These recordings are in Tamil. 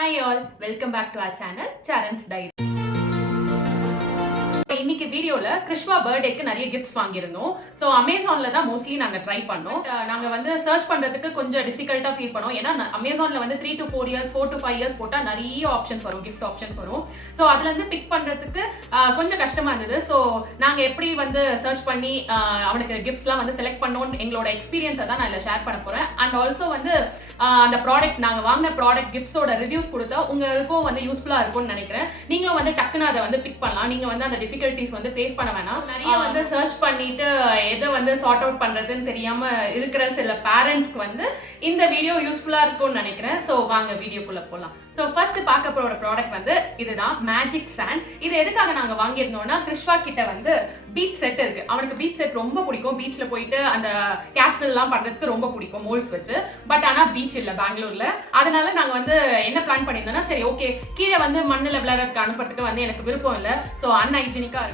Hi all, welcome back to our channel Charan's Diary. இன்னைக்கு வீடியோல கிருஷ்வா பர்த்டேக்கு நிறைய கிஃப்ட்ஸ் வாங்கியிருந்தோம். ஸோ அமேசான்ல தான் மோஸ்ட்லி நாங்கள் ட்ரை பண்ணோம். நாங்கள் வந்து சர்ச் பண்ணுறதுக்கு கொஞ்சம் டிஃபிகல்ட்டாக ஃபீல் பண்ணோம். ஏன்னா அமேசானில் வந்து 3 to 4 years 4 to 5 years போட்டால் நிறைய ஆப்ஷன்ஸ் வரும், கிஃப்ட் ஆப்ஷன்ஸ் வரும். ஸோ அதுலேருந்து பிக் பண்ணுறதுக்கு கொஞ்சம் கஷ்டமாக இருந்தது. ஸோ நாங்கள் எப்படி வந்து சர்ச் பண்ணி அவனுக்கு கிஃப்ட்ஸ்லாம் வந்து செலக்ட் பண்ணோன்னு எங்களோட எக்ஸ்பீரியன்ஸை தான் நான் இதில் ஷேர் பண்ண போகிறேன். அண்ட் ஆல்சோ வந்து அந்த ப்ராடக்ட் நாங்கள் வாங்கின ப்ராடக்ட் கிஃப்ட்ஸோட ரிவ்யூஸ் கொடுத்தா உங்களுக்கும் வந்து யூஸ்ஃபுல்லாக இருக்கும்னு நினைக்கிறேன். நீங்களும் வந்து டக்குன்னு அதை வந்து பிக் பண்ணலாம். நீங்கள் வந்து அந்த டிஃபிகல்ட்டிஸ் வந்து ஃபேஸ் பண்ண வேணாம். நிறைய வந்து சர்ச் பண்ணிட்டு எதை வந்து சார்ட் அவுட் பண்ணுறதுன்னு தெரியாமல் இருக்கிற சில பேரண்ட்ஸ்க்கு வந்து இந்த வீடியோ யூஸ்ஃபுல்லாக இருக்கும்னு நினைக்கிறேன். ஸோ வாங்க வீடியோக்குள்ளே போகலாம். ஸோ ஃபர்ஸ்ட் பார்க்க போகிற ப்ராடக்ட் வந்து இதுதான், மேஜிக் சாண்ட். இது எதுக்காக நாங்கள் வாங்கியிருந்தோம்னா, கிருஷ்வா கிட்ட வந்து பீச் செட் இருக்கு. அவனுக்கு பீச் செட் ரொம்ப பிடிக்கும். பீச்சில் போயிட்டு அந்த கேஸ்டல்லாம் பண்ணுறதுக்கு ரொம்ப பிடிக்கும், மோல்ஸ் வச்சு. பட் ஆனால் பீச் இல்லை பெங்களூர்ல. அதனால நாங்கள் வந்து என்ன பிளான் பண்ணியிருந்தோம்னா, சரி ஓகே கீழே வந்து மண்ணில் விளையாடுறதுக்கு அனுப்புறதுக்கு வந்து எனக்கு விருப்பம் இல்லை. ஸோ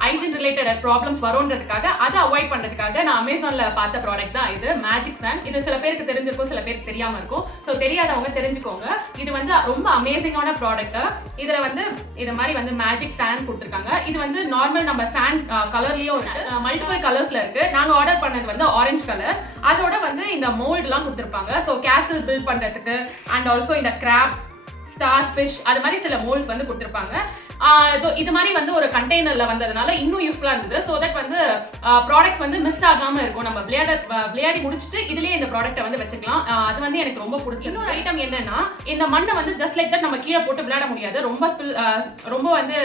ஹைஜீன் ரிலேட்டட் ப்ராப்ளம்ஸ் வரும்ன்றதுக்காக அதை அவாய்ட் பண்ணுறதுக்காக நான் அமேசானில் பார்த்த ப்ராடக்ட் தான் இது, மேஜிக் சாண்ட். இது சில பேருக்கு தெரிஞ்சிருக்கும், சில பேருக்கு தெரியாமல் இருக்கும். ஸோ தெரியாதவங்க தெரிஞ்சுக்கோங்க. இது வந்து ரொம்ப அமேசிங்கான ப்ராடக்ட். இதுல வந்து இது மாதிரி வந்து மேஜிக் சாண்ட் கொடுத்துருக்காங்க. இது வந்து நார்மல் நம்ம சாண்ட் கலர்லயும் மல்டிபிள் கலர்ஸ்ல இருக்கு. நாங்க ஆர்டர் பண்ணது வந்து ஆரஞ்சு கலர். அதோட வந்து இந்த மோல்டுலாம் கொடுத்துருப்பாங்க. ஸோ கேசல் பில்ட் பண்றதுக்கு அண்ட் ஆல்சோ இந்த கிராப், ஸ்டார் ஃபிஷ் அது மாதிரி சில மோல்ட்ஸ் வந்து கொடுத்துருப்பாங்க. இது மாதிரி வந்து ஒரு கண்டெய்னர்ல வந்ததுனால இன்னும் யூஸ்ஃபுல்லா இருந்தது. ஸோ தட் வந்து ப்ராடக்ட்ஸ் வந்து மிஸ் ஆகாம இருக்கும். நம்ம விளையாடி முடிச்சுட்டு இதுலயே இந்த ப்ராடக்ட்டை வந்து வச்சுக்கலாம். அது வந்து எனக்கு ரொம்ப பிடிச்ச இன்னொரு ஐட்டம் என்னன்னா, இந்த மண்ணை வந்து ஜஸ்ட் லைக் தட் நம்ம கீழே போட்டு விளையாட முடியாது. ரொம்ப வந்து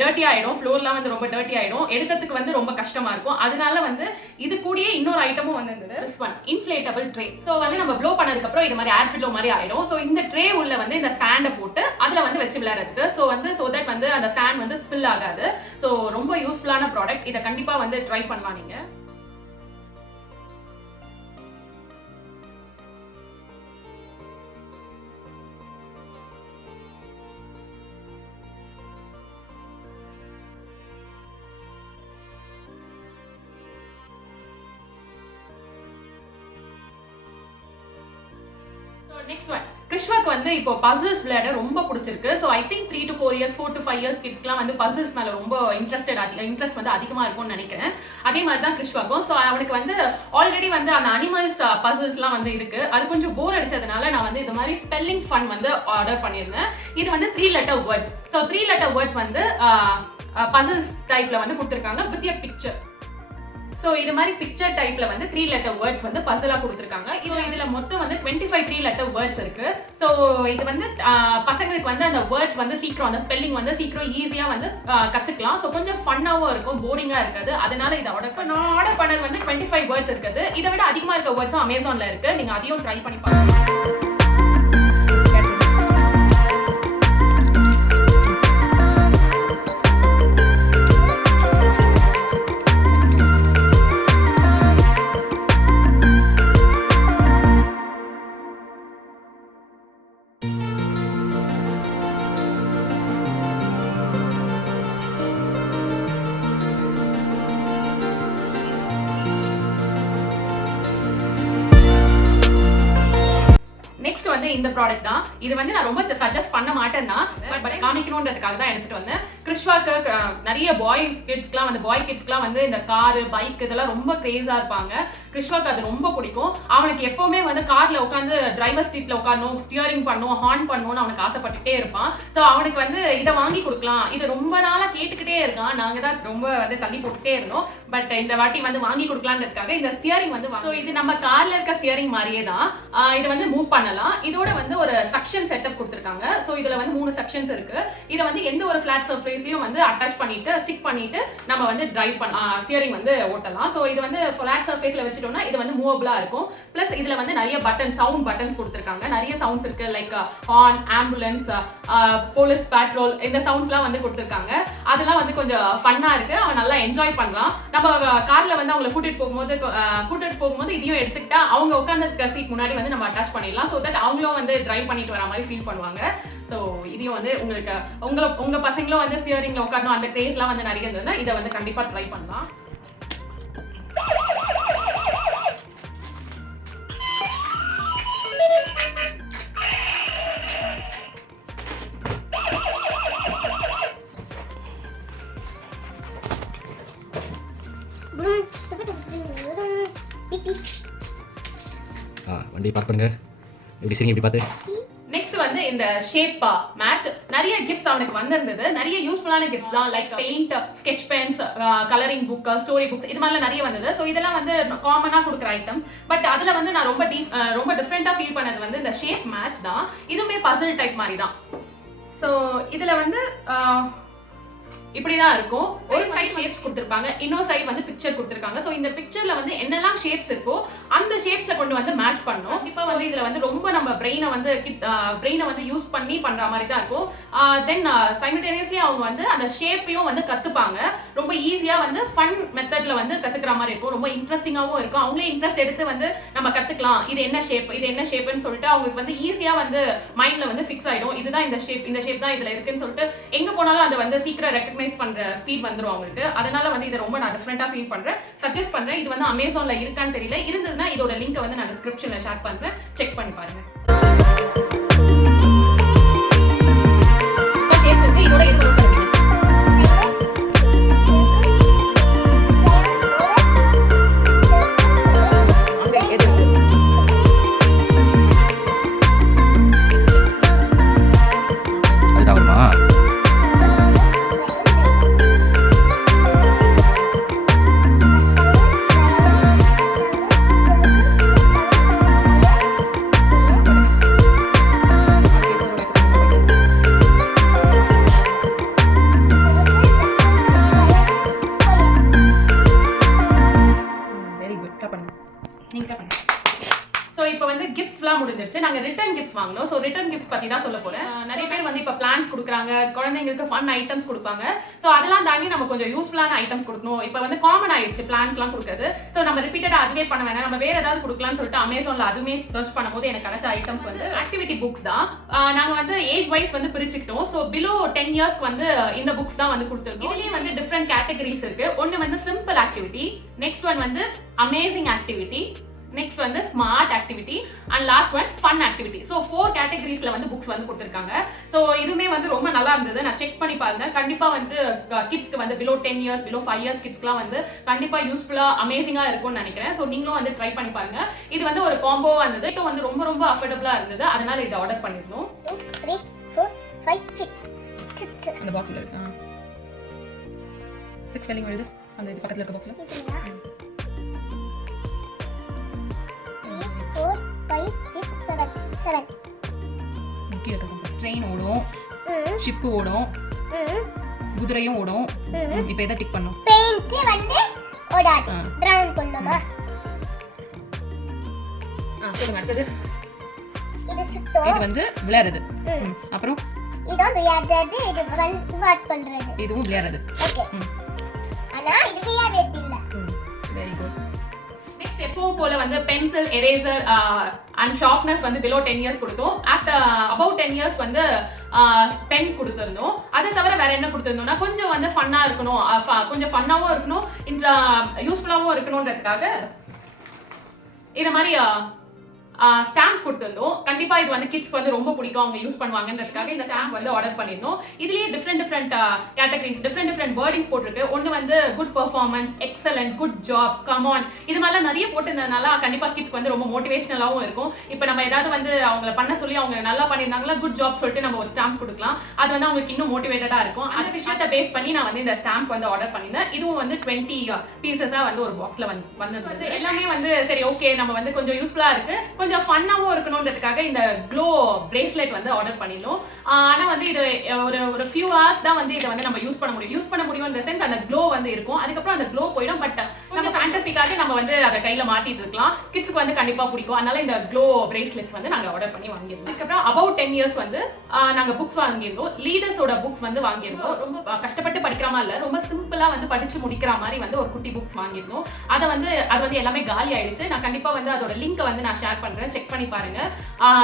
டர்ட்டி ஆயிடும். ஃப்ளோர்லாம் வந்து ரொம்ப டர்ட்டி ஆயிடும். எடுக்கிறதுக்கு வந்து ரொம்ப கஷ்டமா இருக்கும். அதனால வந்து இது கூடயே இன்னொரு ஐட்டமும் வந்து இருந்தது, this one inflatable tray. So வந்து நம்ம ப்ளோ பண்ணதுக்கு அப்புறம் இது மாதிரி ஏர் பில்லோ மாதிரி ஆயிடும். ஸோ இந்த ட்ரே உள்ள வந்து இந்த சாண்டை போட்டு அதுல வந்து வச்சு விளையாடுறதுக்கு. ஸோ தட் வந்து அந்த சாண்ட் வந்து ஸ்பில் ஆகாது. ஸோ ரொம்ப யூஸ்ஃபுல்லான ப்ராடக்ட். இதை கண்டிப்பா வந்து ட்ரை பண்ணலாம் நீங்க. நெக்ஸ்ட் ஒன், கிருஷ்வாக்கு வந்து இப்போ பசில்ஸ் விளையாட ரொம்ப பிடிச்சிருக்கு. So I think 3 to 4 years 4 to 5 years கிட்ஸ்க்குலாம் வந்து பசில்ஸ் மேலே ரொம்ப இன்ட்ரெஸ்ட் வந்து அதிகமாக இருக்கும்னு நினைக்கிறேன். அதே மாதிரி தான் கிருஷ்வாக்கும். ஸோ அவனுக்கு வந்து ஆல்ரெடி வந்து அந்த அனிமல்ஸ் பசில்ஸ்லாம் வந்து இருக்கு. அது கொஞ்சம் போர் அடிச்சதுனால நான் வந்து இது மாதிரி ஸ்பெல்லிங் ஃபன் வந்து ஆர்டர் பண்ணியிருந்தேன். இது வந்து 3 letter words. So 3 letter words வந்து பசில்ஸ் டைப்ல வந்து கொடுத்துருக்காங்க வித் எ பிக்சர். ஸோ இது மாதிரி பிக்சர் டைப்ல வந்து 3 letter வேர்ட்ஸ் வந்து பசிலா கொடுத்துருக்காங்க. ஸோ இதுல மொத்தம் வந்து 25 3 letter வேர்ட்ஸ் இருக்கு. ஸோ இது வந்து பசங்களுக்கு வந்து அந்த வேர்ட்ஸ் வந்து சீக்கிரம் அந்த ஸ்பெல்லிங் வந்து சீக்கிரம் ஈஸியா வந்து கத்துக்கலாம். ஸோ கொஞ்சம் ஃபன்னாவும் இருக்கும், போரிங்கா இருக்காது. அதனால இதை நான் ஆர்டர் பண்ணது வந்து 25 வேர்ட்ஸ் இருக்குது. இதை விட அதிகமா இருக்க வேர்ட்ஸும் அமேசான்ல இருக்கு. நீங்க அதையும் ட்ரை பண்ணி பாருங்க. வந்து இந்த ப்ராடக்ட் தான். இது வந்து நான் ரொம்ப சஜஸ்ட் பண்ண மாட்டேன் தான், பட் காமிக்கணும்ன்றதுக்காக தான் எடுத்துட்டு வந்தேன். கிருஷ்வாக்கு நிறைய பாய் கிட்ஸ்க்குலாம் வந்து இந்த காரு, பைக் இதெல்லாம் ரொம்ப கிரேஸா இருப்பாங்க. கிருஷ்வாக்கு அது ரொம்ப பிடிக்கும். அவனுக்கு எப்பவுமே வந்து கார்ல உட்காந்து டிரைவர் சீட்ல உட்காரணும், ஸ்டியரிங் பண்ணணும், ஹார்ன் பண்ணணும்னு அவனுக்கு ஆசைப்பட்டுட்டே இருப்பான். ஸோ அவனுக்கு வந்து இதை வாங்கி கொடுக்கலாம். இது ரொம்ப நாளா கேட்டுக்கிட்டே இருக்கான். நாங்க தான் ரொம்ப வந்து தள்ளி போட்டுட்டே இருந்தோம். பட் இந்த வாட்டி வந்து வாங்கி கொடுக்கலான்றதுக்காக இந்த ஸ்டியரிங் வந்து, ஸோ இது நம்ம கார்ல இருக்க ஸ்டியரிங் மாதிரியே தான். இது வந்து மூவ் பண்ணலாம். இதோட வந்து ஒரு சக்ஷன் செட்டப் கொடுத்துருக்காங்க. ஸோ இதுல வந்து 3 செக்ஷன்ஸ் இருக்கு. இதை வந்து எந்த ஒரு ஃபிளாட் சர்ஃபேஸையும் வந்து அட்டாச் பண்ணிட்டு ஸ்டிக் பண்ணிட்டு நம்ம வந்து ஸ்டியரிங் வந்து ஓட்டலாம். ஸோ இது வந்து ஃபிளாட் சர்ஃபேஸ்ல வச்சுட்டோம்னா இது வந்து மூவபிளா இருக்கும். பிளஸ் இதுல வந்து நிறைய சவுண்ட் பட்டன்ஸ் கொடுத்துருக்காங்க. நிறைய சவுண்ட்ஸ் இருக்கு, like horn, ambulance, police, patrol, இந்த சவுண்ட்ஸ்லாம் வந்து கொடுத்துருக்காங்க. அதெல்லாம் வந்து கொஞ்சம் ஃபன்னா இருக்கு. அவன் நல்லா என்ஜாய் பண்ணலாம். நம்ம கார்ல வந்து அவங்களை கூட்டிட்டு போகும்போது இதையும் எடுத்துக்கிட்டா அவங்க உட்கார்ந்த சீட் முன்னாடி வந்து நம்ம அட்டாச் பண்ணிடலாம். ஸோ தட் அவங்களும் வந்து டிரைவ் பண்ணிட்டு வர மாதிரி ஃபீல் பண்ணுவாங்க. ஸோ இதையும் வந்து உங்க பசங்களும் வந்து ஸ்டியரிங்ல உட்காரணும், அந்த டேஸ்ட்லாம் வந்து நிறைய இருந்ததுன்னா இதை வந்து கண்டிப்பா ட்ரை பண்ணலாம். அப்படி பார்த்துங்க இப்படி சரிங்க இப்படி பார்த்து. நெக்ஸ்ட் வந்து இந்த ஷேப் மேட்ச் நிறைய கிஃப்ட்ஸ் அவனுக்கு வந்திருந்தது. நிறைய யூஸ்ஃபுல்லான கிஃப்ட்ஸ் தான், like paint, sketch Benz, colouring book, story books, இது மாதிரிலாம் நிறைய வந்தது. ஸோ இதெல்லாம் வந்து காமனாக கொடுக்குற ஐட்டம்ஸ். பட் அதில் வந்து நான் ரொம்ப டிஃப்ரெண்ட்டாக ஃபீல் பண்ணது வந்து இந்த ஷேப் மேட்ச் தான். இதுவுமே பசில் டைப் மாதிரி தான். ஸோ இதில் வந்து இப்படிதான் இருக்கும். ஒரு சைடு ஷேப்ஸ் கொடுத்திருப்பாங்க, இன்னொரு சைடு வந்து பிக்சர் கொடுத்திருக்காங்க. சோ இந்த பிக்சர்ல வந்து என்னெல்லாம் ஷேப்ஸ் இருக்கோ அந்த ஷேப்ஸை கொண்டு வந்து மேட்ச் பண்ணணும். இப்போ வந்து இதுல வந்து ரொம்ப நம்ம பிரெயினை வந்து யூஸ் பண்ணி பண்ற மாதிரி தான் இருக்கும். தென் சைமல்டேனியஸ்லி அவங்க வந்து அந்த ஷேப்பையும் வந்து கத்துப்பாங்க. ரொம்ப ஈஸியா வந்து ஃபன் மெத்தட்ல வந்து கத்துக்கிற மாதிரி இருக்கும். ரொம்ப இன்ட்ரெஸ்டிங்காவும் இருக்கும். அவங்களே இன்ட்ரெஸ்ட் எடுத்து வந்து நம்ம கத்துக்கலாம், இது என்ன ஷேப்னு சொல்லிட்டு அவங்களுக்கு வந்து ஈஸியா வந்து மைண்ட்ல வந்து ஃபிக்ஸ் ஆயிடும். இதுதான் இந்த ஷேப் தான் இதுல இருக்குன்னு சொல்லிட்டு எங்க போனாலும் அதை வந்து சீக்கிரம் ரெக்கக்னைஸ் பண்ற ஸ்பீட் வந்துரும் அவங்களுக்கு. அதனால வந்து இதை ரொம்ப நான் டிஃபரெண்டா ஃபீல் பண்றேன், சஜஸ்ட் பண்றேன். இது வந்து அமேசான்ல இருக்கான்னு தெரியல, இருந்ததுன்னா இதோட லிங்க் வந்து நான் டிஸ்கிரிப்ஷன்ல ஷேர் பண்றேன், செக் பண்ணி பாருங்க. ஷேப்ஸ் இருக்கு, இதோட எது ஒர்க் பண்ணுவீங்க? முடிஞ்சிருச்சு. நாங்க ரிட்டர்ன் கிஃப்ட்ஸ் வாங்கணும். சோ ரிட்டர்ன் கிஃப்ட்ஸ் பத்தி தான் சொல்ல போறேன். நிறைய பேர் வந்து இப்ப பிளான்ஸ் கொடுக்குறாங்க, குழந்தைங்களுக்கு ஃபன் ஐட்டம்ஸ் கொடுப்பாங்க. சோ அதெல்லாம் தாண்டி நம்ம கொஞ்சம் யூஸ்ஃபுல்லான ஐட்டம்ஸ் கொடுக்கணும். இப்ப வந்து காமன் ஆயிடுச்சு பிளான்ஸ்லாம் கொடுக்குறது. சோ நம்ம ரிப்பீட்டடா அதுவே பண்ண வேணாம், நம்ம வேற ஏதாவது கொடுக்கலாம்னு சொல்லிட்டு அமேசான்ல அதுமே சர்ச் பண்ணும்போது எனக்கு கிடைச்ச ஐட்டம்ஸ் வந்து ஆக்டிவிட்டி புக்ஸ் தான். நாங்க வந்து ஏஜ் வைஸ் வந்து பிரிச்சுக்கிட்டோம். சோ பிலோ 10 இயர்ஸ்க்கு வந்து இந்த புக்ஸ் தான் வந்து கொடுத்துருக்கோம். இதுலயே வந்து டிஃப்ரெண்ட் கேட்டகரிஸ் இருக்கு. ஒன்னு வந்து சிம்பிள் ஆக்டிவிட்டி, நெக்ஸ்ட் ஒன் வந்து அமேசிங் ஆக்டிவிட்டி, நெக்ஸ்ட் வந்து smart activity and last one fun activity. So 4 கேட்டகரிஸ்ல வந்து புக்ஸ் வந்து கொடுத்துருக்காங்க. ஸோ இதுவுமே வந்து ரொம்ப நல்லா இருந்தது. நான் செக் பண்ணி பாருங்க. கண்டிப்பா வந்து கிட்ஸ்க்கு வந்து பிலோ 10 இயர்ஸ் பிலோ 5 இயர்ஸ் கிட்ஸ்க்குலாம் வந்து கண்டிப்பா யூஸ்ஃபுல்லா அமேசிங்கா இருக்கும்னு நினைக்கிறேன். ஸோ நீங்களும் வந்து ட்ரை பண்ணி பாருங்க. இது வந்து ஒரு காம்போவா இருந்தது. இது வந்து ரொம்ப ரொம்ப அஃபோர்டபுளா இருந்தது. அதனால இதை ஆர்டர் பண்ணிருந்தோம். 2 3 4 5 6 அந்த பாக்ஸ்ல இருக்கு. 6 ஸ்பெல்லிங் எழுது அந்த இது பக்கத்துல இருக்க பாக்ஸ்ல. 4 5 6 7 ஓகே. ட்ரெயின் ஓடும், ஷிப் ஓடும், குதிரையும் ஓடும். இப்போ எதை டிக் பண்ணோம்? பெயிண்ட் வந்து ஓடாது, டிராயிங் பண்ணோமா? சொல்லுங்க. அடுத்தது இது சுத்தம், இது வந்து விளையாடுறது. அப்புறம் இது விளையாடுறது, இது வாட் பண்றது, இதுவும் விளையாடுறது. ஓகே. ஆனா இது விளையாடுறது இல்ல. Very good. நெக்ஸ்ட் எப்பவும் போல வந்து பென்சில், எரேசர் அண்ட் ஷார்ப்னஸ் வந்து பிலோ 10 இயர்ஸ் கொடுத்தோம். ஆஃப்டர் அபவுட் 10 இயர்ஸ் வந்து பென் கொடுத்துருந்தோம். அதை தவிர வேற என்ன கொடுத்துருந்தோம்னா கொஞ்சம் வந்து ஃபன்னா இருக்கணும், கொஞ்சம் ஃபன்னாவும் இருக்கணும், யூஸ்ஃபுல்லாவும் இருக்கணும்ன்றதுக்காக இது மாதிரி ஸ்டாம்ப் கொடுத்துருந்தோம். கண்டிப்பா இது வந்து கிட்ஸ்க்கு வந்து ரொம்ப பிடிக்கும், அவங்க யூஸ் பண்ணுவாங்கன்றதுக்காக இந்த ஸ்டாம்ப் வந்து ஆர்டர் பண்ணியிருந்தோம். இதுலயே டிஃப்ரெண்ட் கேட்டகரிஸ், டிஃப்ரெண்ட் வேர்டிங்ஸ் போட்டிருக்கு. ஒன்று வந்து good performance, excellent, good job, come on, இது மாதிரிலாம் நிறைய போட்டிருந்ததுனால கண்டிப்பா கிட்ஸ்க்கு வந்து ரொம்ப மோட்டிவேஷனலாகவும் இருக்கும். இப்போ நம்ம ஏதாவது வந்து அவங்களை பண்ண சொல்லி அவங்க நல்லா பண்ணியிருந்தாங்களா, குட் ஜாப் சொல்லிட்டு நம்ம ஒரு ஸ்டாம்ப் கொடுக்கலாம். அது வந்து அவங்களுக்கு இன்னும் மோட்டிவேட்டடா இருக்கும். அந்த விஷயத்தை பேஸ் பண்ணி நான் வந்து இந்த ஸ்டாம்ப் வந்து ஆர்டர் பண்ணியிருந்தேன். இதுவும் வந்து 20 பீசஸா வந்து ஒரு பாக்ஸ்ல வந்து எல்லாமே வந்து சரி ஓகே, நம்ம வந்து கொஞ்சம் யூஸ்ஃபுல்லா இருக்கு, கொஞ்சம் ஃபன்னாவும் இருக்கணும்ன்றதுக்காக இந்த க்ளோ பிரேஸ்லெட் வந்து ஆர்டர் பண்ணிருந்தோம். ஆனா வந்து இது ஒரு ஃபியூ ஹவர்ஸ் தான் வந்து இதை வந்து நம்ம யூஸ் பண்ண முடியும் இந்த சென்ஸ் அந்த க்ளோ வந்து இருக்கும். அதுக்கப்புறம் அந்த க்ளோ போயிடும். பட் கொஞ்சம் ஃபேண்டசிக்காக நம்ம வந்து அதை கையில மாட்டிட்டு இருக்கலாம். கிட்ஸ்க்கு வந்து கண்டிப்பா பிடிக்கும். அதனால இந்த க்ளோ பிரேஸ்லெட்ஸ் வந்து நாங்க ஆர்டர் பண்ணி வாங்கியிருந்தோம். அதுக்கப்புறம் அபவுட் 10 இயர்ஸ் வந்து நாங்க புக்ஸ் வாங்கியிருந்தோம். லீடர்ஸோட புக்ஸ் வந்து வாங்கியிருந்தோம். ரொம்ப கஷ்டப்பட்டு படிக்கிற மாதிரி இல்ல, ரொம்ப சிம்பிளா வந்து படிச்சு முடிக்கிற மாதிரி வந்து ஒரு குட்டி புக்ஸ் வாங்கியிருந்தோம். அது வந்து எல்லாமே காலி ஆயிடுச்சு. நான் கண்டிப்பா வந்து அதோட லிங்க் வந்து நான் ஷேர் பண்றேன், செக் பண்ணி பாருங்க.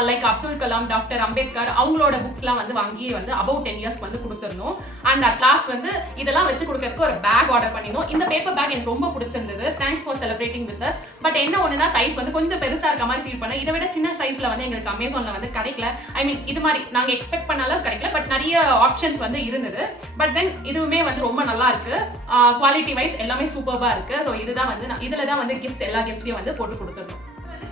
லைக் அப்துல் கலாம், டாக்டர் அம்பேத்கர் அவங்களோட புக்ஸ்லாம் வந்து வாங்கி வந்து அபவுட் 10 இயர்ஸ் வந்து கொடுத்துருந்தோம். அண்ட் அட் லாஸ்ட் வந்து இதெல்லாம் வச்சு கொடுக்கறதுக்கு ஒரு பேக் ஆர்டர் பண்ணிருந்தோம். இந்த பேப்பர் பேக் எனக்கு ரொம்ப பிடிச்சிருந்தது. Thanks for celebrating with us. But என்ன ஒண்ணுனா சைஸ் வந்து கொஞ்சம் பெருசா இருக்க மாதிரி ஃபீல் பண்ணேன். இதை விட சின்ன சைஸ்ல வந்து எங்களுக்கு அமேசான்ல வந்து கிடைக்கல. ஐ மீன் இது மாதிரி நாங்க எக்ஸ்பெக்ட் பண்ண அளவு கிடைக்கல. பட் நிறைய ஆப்ஷன்ஸ் வந்து இருந்தது. பட் தென் இதுவுமே வந்து ரொம்ப நல்லா இருக்கு. குவாலிட்டி வைஸ் எல்லாமே சூப்பர்பா இருக்கு. ஸோ இதுதான் வந்து இதுல தான் வந்து எல்லா கிஃப்ட்ஸையும் வந்து போட்டு கொடுத்துருந்தோம்.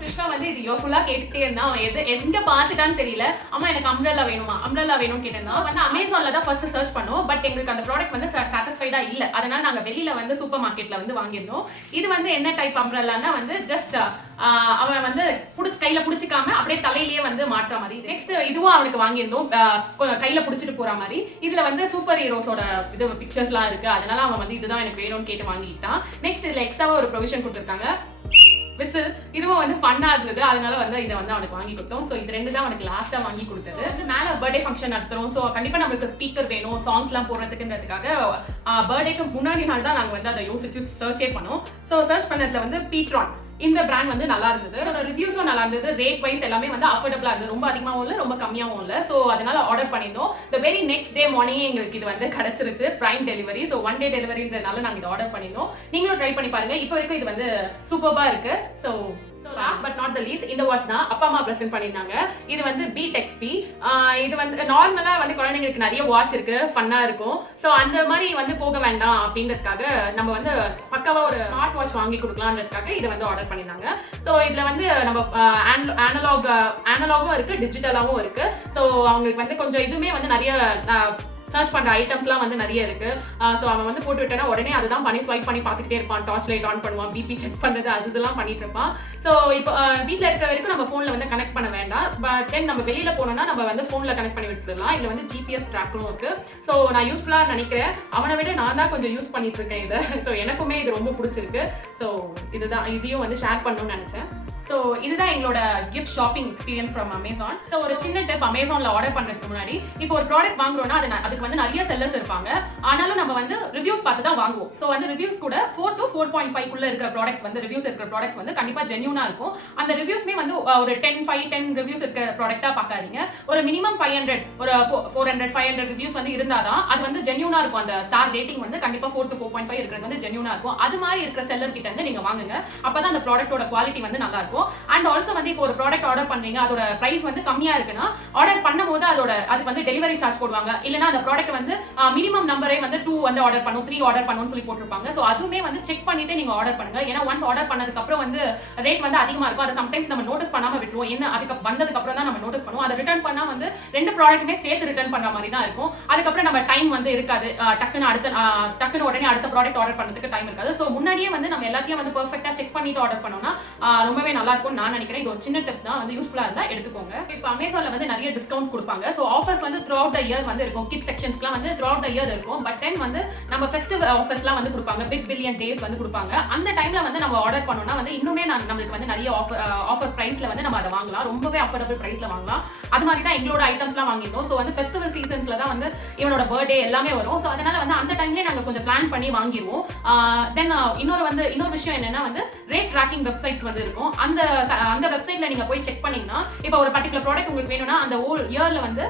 கிருஷ்ணா வந்து இது ஃபுல்லா கேட்டுட்டே இருந்தான். அவன் எங்க பார்த்துட்டான்னு தெரியல. அம்மா எனக்கு அம்ப்ரெல்லா வேணுமா, அம்ப்ரெல்லா வேணும்னு கேட்டிருந்தான். வந்து அமேசான்ல தான் ஃபர்ஸ்ட் சர்ச் பண்ணோம். பட் எங்களுக்கு அந்த ப்ராடக்ட் வந்து சாட்டிஸ்ஃபைடா இல்ல. அதனால நாங்க வெளியில வந்து சூப்பர் மார்க்கெட்ல வந்து வாங்கியிருந்தோம். இது வந்து என்ன டைப் அம்ப்ரெல்லான்னா வந்து ஜஸ்ட் அவன் வந்து கையில புடிச்சிக்காம அப்படியே தலையிலேயே வந்து மாட்டுற மாதிரி. நெக்ஸ்ட் இதுவும் அவனுக்கு வாங்கியிருந்தோம், கையில புடிச்சிட்டு போற மாதிரி. இதுல வந்து சூப்பர் ஹீரோஸோட இது பிக்சர்ஸ்லாம் இருக்கு. அதனால அவன் வந்து இதுதான் எனக்கு வேணும்னு கேட்டு வாங்கிட்டான். நெக்ஸ்ட் இதுல எக்ஸ்ட்ராவா ஒரு ப்ரொவிஷன் கொடுத்துருக்காங்க, விசில். இதுவும் வந்து ஃபன்னா இருந்தது. அதனால வந்து இதை வந்து அவனுக்கு வாங்கி கொடுத்தோம். ஸோ இது 2 தான் அவனுக்கு லாஸ்டா வாங்கி கொடுத்தது. வந்து மேல பர்த்டே ஃபங்க்ஷன் நடத்துறோம். ஸோ கண்டிப்பா நம்மளுக்கு ஸ்பீக்கர் வேணும், சாங்ஸ்லாம் போடுறதுக்குன்றதுக்காக பர்த்டேக்கு முன்னாடி நாள் தான் நாங்க வந்து அதை யோசிச்சு சர்ச்சே பண்ணோம். ஸோ சர்ச் பண்ணதுல வந்து பீட்ரான் இந்த பிராண்ட் வந்து நல்லா இருந்தது. அதோட ரிவ்யூஸும் நல்லா இருந்தது. ரேட் வைஸ் எல்லாமே வந்து அஃபோர்டபுளா இருந்தது. ரொம்ப அதிகமாகவும் இல்லை, ரொம்ப கம்மியாகவும் இல்லை. ஸோ அதனால ஆர்டர் பண்ணியிருந்தோம். The very next day morning எங்களுக்கு இது வந்து கிடைச்சிருச்சு, பிரைம் டெலிவரி. ஸோ 1 day டெலிவரின்றதுனால நாங்கள் இதை ஆர்டர் பண்ணியிருந்தோம். நீங்களும் ட்ரை பண்ணி பாருங்க. இப்போ வரைக்கும் இது வந்து சூப்பர்பா இருக்கு. So last but not the least இந்த வாட்ச் தான் அப்பா அம்மா ப்ரெசென்ட் பண்ணியிருந்தாங்க. இது வந்து பீட் எக்ஸ்பி. இது வந்து நார்மலா வந்து குழந்தைங்களுக்கு நிறைய வாட்ச் இருக்கு, ஃபன்னா இருக்கும். ஸோ அந்த மாதிரி வந்து போக வேண்டாம் அப்படின்றதுக்காக நம்ம வந்து பக்காவா ஒரு ஸ்மார்ட் வாட்ச் வாங்கி கொடுக்கலான்றதுக்காக இதை வந்து ஆர்டர் பண்ணியிருந்தாங்க. ஸோ இதுல வந்து நம்ம அனலாகும் இருக்கு, டிஜிட்டலாகவும் இருக்கு. ஸோ அவங்களுக்கு வந்து கொஞ்சம் இதுவுமே வந்து நிறைய சர்ச் பண்ற ஐட்டம்ஸ்லாம் வந்து நிறைய இருக்கு. ஸோ அவன் வந்து போட்டு விட்டா உடனே அதுதான் பண்ணி ஸ்வைப் பண்ணி பார்த்துக்கிட்டே இருப்பான். டார்ச் லைட் ஆன் பண்ணுவான், பிபி செக் பண்றது அது இதெல்லாம் பண்ணிட்டு இருப்பான். ஸோ இப்போ வீட்டில் இருக்கிற வரைக்கும் நம்ம ஃபோனில் வந்து கனெக்ட் பண்ண வேண்டாம். பட் தென் நம்ம வெளியில போனோம்னா நம்ம வந்து ஃபோனில் கனெக்ட் பண்ணி விட்டுடலாம். இதில் வந்து ஜிபிஎஸ் ட்ராக்கும் இருக்கு. ஸோ நான் யூஸ்ஃபுல்லாக நினைக்கிறேன். அவனை விட நான் தான் கொஞ்சம் யூஸ் பண்ணிட்டு இருக்கேன் இதை. ஸோ எனக்குமே இது ரொம்ப பிடிச்சிருக்கு. ஸோ இதையும் வந்து ஷேர் பண்ணணும்னு நினைச்சேன். ஸோ இதுதான் எங்களோட gift shopping experience from Amazon. So ஒரு சின்ன டிப், அமேசான்ல ஆர்டர் பண்றதுக்கு முன்னாடி இப்போ ஒரு ப்ராடக்ட் வாங்குறோம்னா அதுக்கு வந்து நிறைய செல்லர்ஸ் இருப்பாங்க. ஆனாலும் நம்ம வந்து ரிவ்யூஸ் பார்த்து தான் வாங்குவோம். ஸோ வந்து ரிவ்யூஸ் கூட 4 to 4.5 குள்ள இருக்கிற ப்ராடக்ட்ஸ் வந்து ரிவ்யூஸ் இருக்கிற ப்ராடக்ட்ஸ் வந்து கண்டிப்பா ஜென்யூனா இருக்கும். அந்த ரிவ்யூஸ்மே வந்து ஒரு 10 ரிவ்யூஸ் இருக்கிற ப்ராடக்டா பார்க்காதீங்க. ஒரு மினிமம் 500 ஒரு 400-500 ரிவ்யூஸ் வந்து இருந்தாதான் அது வந்து ஜென்யூனா இருக்கும். அந்த ஸ்டார் ரேட்டிங் வந்து கண்டிப்பா 4 to 4.5 இருக்கிறது வந்து ஜென்யூனா இருக்கும். அது மாதிரி இருக்கிற செல்லர் கிட்ட இருந்து நீங்க வாங்குங்க. அப்பதான் அந்த ப்ராடக்ட்டோட குவாலிட்டி வந்து நல்லா இருக்கும். அண்ட் ஆல்சோ வந்து இப்போ ஒரு ப்ராடக்ட் ஆர்டர் பண்றீங்க, அதோட பிரைஸ் வந்து கம்மியா இருக்குன்னா ஆர்டர் பண்ணும்போது அதுக்கு வந்து டெலிவரி சார்ஜ் போடுவாங்க. இல்லைன்னா அந்த ப்ராடக்ட் வந்து மினிமம் நம்பரே வந்து 2 வந்து ஆர்டர் பண்ணும், 3 ஆர்டர் பண்ணும் சொல்லி போட்டிருப்பாங்க. ஸோ அதுவுமே வந்து செக் பண்ணிட்டு நீங்க ஆர்டர் பண்ணுங்க. ஏன்னா ஒன்ஸ் ஆர்டர் பண்ணதுக்கு அப்புறம் வந்து ரேட் வந்து அதிகமா இருக்கும். அதை சம்டைம்ஸ் நம்ம நோட்டீஸ் பண்ணாம விட்டுருவோம். என்ன அதுக்கு வந்ததுக்கு அப்புறம் தான் நம்ம நோட்டீஸ் பண்ணுவோம். அதை ரிட்டர்ன் பண்ணா வந்து 2 ப்ராடக்ட்டுமே சேர்த்து ரிட்டர்ன் பண்ற மாதிரி தான் இருக்கும். அதுக்கப்புறம் நம்ம டைம் வந்து இருக்காது. டக்குன்னு உடனே அடுத்த ப்ராடக்ட் ஆர்டர் பண்ணதுக்கு டைம் இருக்காது. ஸோ முன்னாடியே வந்து நம்ம எல்லாத்தையும் வந்து பெர்ஃபெக்ட்டா செக் பண்ணிட்டு ஆர்டர் பண்ணோம்னா ரொம்பவே நல்லா இருக்கும் நான் நினைக்கிறேன். இது ஒரு சின்ன டிப் தான், வந்து யூஸ்ஃபுல்லா இருந்தா எடுத்துக்கோங்க. இப்போ அமேசான்ல வந்து நிறைய டிஸ்கவுண்ட்ஸ் கொடுப்பாங்க. ஸோ ஆஃபர்ஸ் வந்து த்ரூ அவுட் த இயர் வந்து இருக்கும். கிட் செக்ஷன்ஸ்க்குலாம் வந்து த்ரூ அவுட் த இயர் இருக்கும். பட் தென் வந்து நம்ம ஃபெஸ்டிவ் ஆஃபர்ஸ்லாம் வந்து கொடுப்பாங்க, பிக் பில்லியன் டேஸ் வந்து கொடுப்பாங்க. அந்த டைம்ல வந்து நம்ம ஆர்டர் பண்ணோம்னா வந்து இன்னுமே நம்மளுக்கு வந்து நிறைய ஆஃபர் பிரைஸ்ல வந்து நம்ம அதை வாங்கலாம். ரொம்பவே அஃபோர்டபுள் பிரைஸ்ல வாங்கலாம். அது மாதிரி தான் எங்களோட ஐட்டம்ஸ்லாம் வாங்கியிருந்தோம். ஸோ வந்து ஃபெஸ்டிவல் சீசன்ஸ்ல தான் வந்து இவனோட பர்த்டே எல்லாமே வரும். ஸோ அதனால வந்து அந்த டைம்லேயே நாங்கள் கொஞ்சம் பிளான் பண்ணி வாங்கிடுவோம். தென் இன்னொரு விஷயம் என்னன்னா வந்து ரேட் ட்ராக்கிங் வெப்சைட்ஸ் வந்து இருக்கும். அந்த வெப்சைட்ல நீங்க போய் செக் பண்ணீங்கன்னா இப்போ ஒரு பர்டிகுலர் ப்ராடக்ட் உங்களுக்கு வேணும்னா அந்த ஹோல் இயர்ல வந்து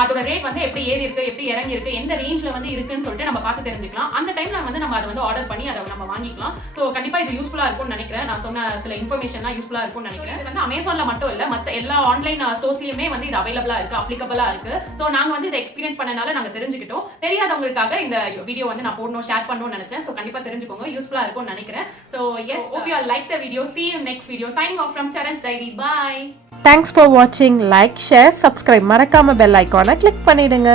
அதோட ரேட் வந்து எப்படி ஏறி இருக்கு, எப்படி இறங்கி இருக்கு, எந்த ரேஞ்ச்ல வந்து இருக்குன்னு சொல்லிட்டு நம்ம பார்த்து தெரிஞ்சுக்கலாம். அந்த டைம்ல வந்து நம்ம அதை வந்து ஆர்டர் பண்ணி அதை நம்ம வாங்கிக்கலாம். ஸோ கண்டிப்பா இது யூஸ்ஃபுல்லா இருக்கும்னு நினைக்கிறேன். நான் சொன்ன சில இன்ஃபர்மேஷன்லாம் யூஸ்ஃபுல்லா இருக்கும்னு நினைக்கிறேன். இது வந்து அமேசான்ல மட்டும் இல்ல, மற்ற எல்லா ஆன்லைன் ஸ்டோர்ஸ்லயுமே வந்து இது அவைலபிளா இருக்கு, அப்ளிகபிளா இருக்கு. ஸோ நாங்க வந்து இதை எக்ஸ்பீரியன்ஸ் பண்ணனால நாங்க தெரிஞ்சுக்கிட்டோம். தெரியாதவங்களுக்காக இந்த வீடியோ வந்து நான் போடணும், ஷேர் பண்ணணும்னு நினைச்சேன். ஸோ கண்டிப்பா தெரிஞ்சுக்கோங்க, யூஸ்ஃபுல்லா இருக்கும்னு நினைக்கிறேன். So yes, hope you all like the video. See you next video. Signing off from Charan's Diary. Bye. Thanks for watching. Like, share, subscribe. மறக்காம bell icon-ஐ click பண்ணிடுங்க.